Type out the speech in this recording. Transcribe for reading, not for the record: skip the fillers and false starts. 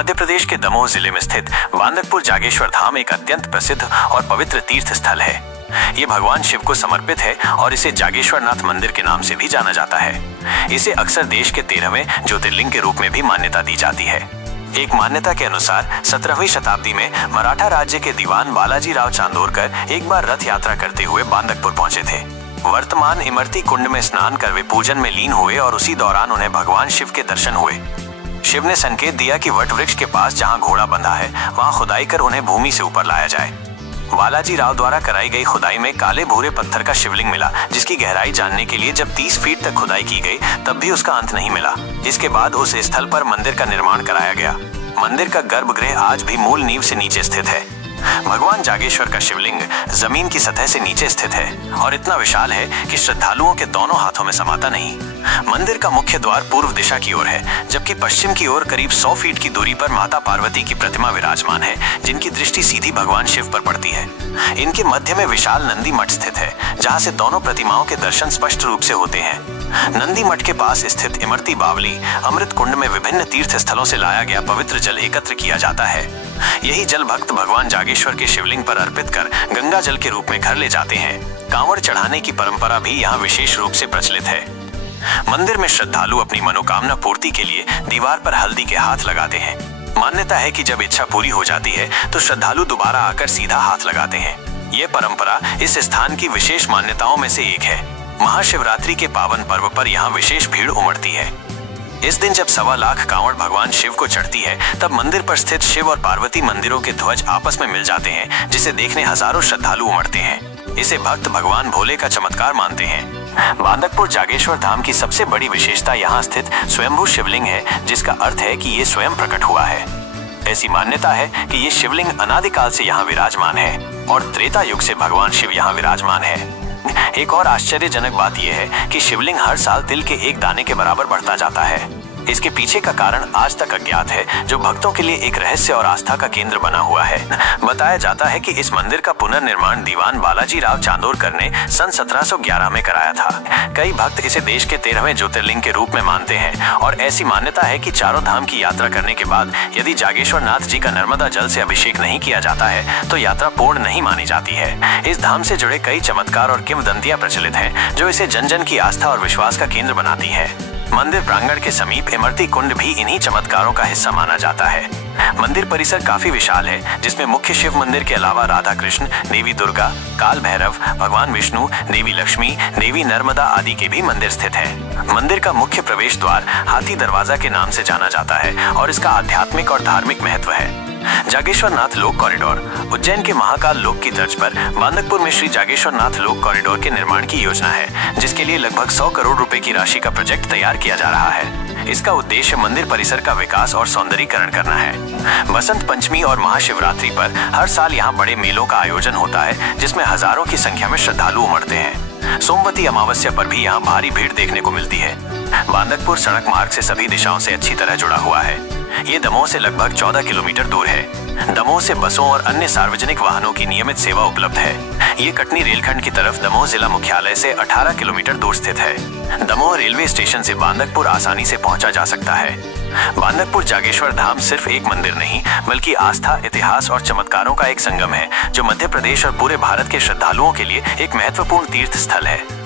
मध्य प्रदेश के दमोह जिले में स्थित बांदकपुर जागेश्वर धाम एक अत्यंत प्रसिद्ध और पवित्र तीर्थ स्थल है। ये भगवान शिव को समर्पित है और इसे जागेश्वरनाथ मंदिर के नाम से भी जाना जाता है। इसे अक्सर देश के 13वें ज्योतिर्लिंग के रूप में भी मान्यता दी जाती है। एक मान्यता के अनुसार 17वीं शताब्दी में मराठा राज्य के दीवान बालाजी राव चांदोरकर एक बार रथ यात्रा करते हुए बांदकपुर पहुंचे थे। वर्तमान इमरती कुंड में स्नान कर वे पूजन में लीन हुए और उसी दौरान उन्हें भगवान शिव के दर्शन हुए। शिव ने संकेत दिया कि वट वृक्ष के पास जहां घोड़ा बंधा है वहां खुदाई कर उन्हें भूमि से ऊपर लाया जाए। बालाजी राव द्वारा कराई गई खुदाई में काले भूरे पत्थर का शिवलिंग मिला, जिसकी गहराई जानने के लिए जब 30 फीट तक खुदाई की गई तब भी उसका अंत नहीं मिला। इसके बाद उस स्थल पर मंदिर का निर्माण कराया गया। मंदिर का गर्भगृह आज भी मूल नींव से नीचे स्थित है। भगवान जागेश्वर का शिवलिंग जमीन की सतह से नीचे स्थित है और इतना विशाल है कि श्रद्धालुओं के दोनों हाथों में समाता नहीं। मंदिर का मुख्य द्वार पूर्व दिशा की ओर है, जबकि पश्चिम की ओर करीब 100 फीट की दूरी पर माता पार्वती की प्रतिमा विराजमान है, जिनकी दृष्टि सीधी भगवान शिव पर पड़ती है। इनके मध्य में विशाल नंदी मठ स्थित है, जहाँ से दोनों प्रतिमाओं के दर्शन स्पष्ट रूप से होते हैं। नंदी मठ के पास स्थित इमरती बावली अमृत कुंड में विभिन्न तीर्थ स्थलों से लाया गया पवित्र जल एकत्र किया जाता है। यही जल भक्त भगवान जागेश्वर के शिवलिंग पर अर्पित कर गंगा जल के रूप में घर ले जाते हैं। कांवड़ चढ़ाने की परंपरा भी यहाँ विशेष रूप से प्रचलित है। मंदिर में श्रद्धालु अपनी मनोकामना पूर्ति के लिए दीवार पर हल्दी के हाथ लगाते हैं। मान्यता है कि जब इच्छा पूरी हो जाती है तो श्रद्धालु दोबारा आकर सीधा हाथ लगाते हैं। ये परंपरा इस स्थान की विशेष मान्यताओं में से एक है। महाशिवरात्रि के पावन पर्व पर यहाँ विशेष भीड़ उमड़ती है। इस दिन जब 1.25 लाख कांवड़ भगवान शिव को चढ़ती है, तब मंदिर पर स्थित शिव और पार्वती मंदिरों के ध्वज आपस में मिल जाते हैं, जिसे देखने हजारों श्रद्धालु उमड़ते हैं। इसे भक्त भगवान भोले का चमत्कार मानते हैं। बांदकपुर जागेश्वर धाम की सबसे बड़ी विशेषता यहाँ स्थित स्वयंभू शिवलिंग है, जिसका अर्थ है कि ये स्वयं प्रकट हुआ है। ऐसी मान्यता है कि ये शिवलिंग अनादिकाल से यहाँ विराजमान है और त्रेता युग से भगवान शिव यहाँ विराजमान है। एक और आश्चर्यजनक बात यह है कि शिवलिंग हर साल तिल के एक दाने के बराबर बढ़ता जाता है। इसके पीछे का कारण आज तक अज्ञात है, जो भक्तों के लिए एक रहस्य और आस्था का केंद्र बना हुआ है। बताया जाता है कि इस मंदिर का पुनर्निर्माण दीवान बालाजी राव चांदोरकर ने सन 1711 में कराया था। कई भक्त इसे देश के 13वें ज्योतिर्लिंग के रूप में मानते हैं और ऐसी मान्यता है कि चारों धाम की यात्रा करने के बाद यदि जागेश्वर नाथ जी का नर्मदा जल से अभिषेक नहीं किया जाता है तो यात्रा पूर्ण नहीं मानी जाती है। इस धाम से जुड़े कई चमत्कार और किंवदंतियां प्रचलित हैं, जो इसे जन जन की आस्था और विश्वास का केंद्र बनाती है। मंदिर प्रांगण के समीप इमरती कुंड भी इन्हीं चमत्कारों का हिस्सा माना जाता है। मंदिर परिसर काफी विशाल है, जिसमें मुख्य शिव मंदिर के अलावा राधा कृष्ण, देवी दुर्गा, काल भैरव, भगवान विष्णु, देवी लक्ष्मी, देवी नर्मदा आदि के भी मंदिर स्थित है। मंदिर का मुख्य प्रवेश द्वार हाथी दरवाजा के नाम से जाना जाता है और इसका आध्यात्मिक और धार्मिक महत्व है। जागेश्वर नाथ लोक कॉरिडोर उज्जैन के महाकाल लोक की तर्ज पर बांदकपुर में श्री जागेश्वर नाथ लोक कॉरिडोर के निर्माण की योजना है, जिसके लिए लगभग 100 करोड़ रुपए की राशि का प्रोजेक्ट तैयार किया जा रहा है। इसका उद्देश्य मंदिर परिसर का विकास और सौंदर्यीकरण करना है। बसंत पंचमी और महाशिवरात्रि पर हर साल यहाँ बड़े मेलों का आयोजन होता है, जिसमें हजारों की संख्या में श्रद्धालु उमड़ते हैं। सोमवती अमावस्या पर भी यहाँ भारी भीड़ देखने को मिलती है। बांदकपुर सड़क मार्ग से सभी दिशाओं से अच्छी तरह जुड़ा हुआ है। ये दमोह से लगभग 14 किलोमीटर दूर है। दमोह से बसों और अन्य सार्वजनिक वाहनों की नियमित सेवा उपलब्ध है। ये कटनी रेलखंड की तरफ दमोह जिला मुख्यालय से 18 किलोमीटर दूर स्थित है। दमोह रेलवे स्टेशन से बांदकपुर आसानी से पहुंचा जा सकता है। बांदकपुर जागेश्वर धाम सिर्फ एक मंदिर नहीं, बल्कि आस्था, इतिहास और चमत्कारों का एक संगम है, जो मध्य प्रदेश और पूरे भारत के श्रद्धालुओं के लिए एक महत्वपूर्ण तीर्थ स्थल है।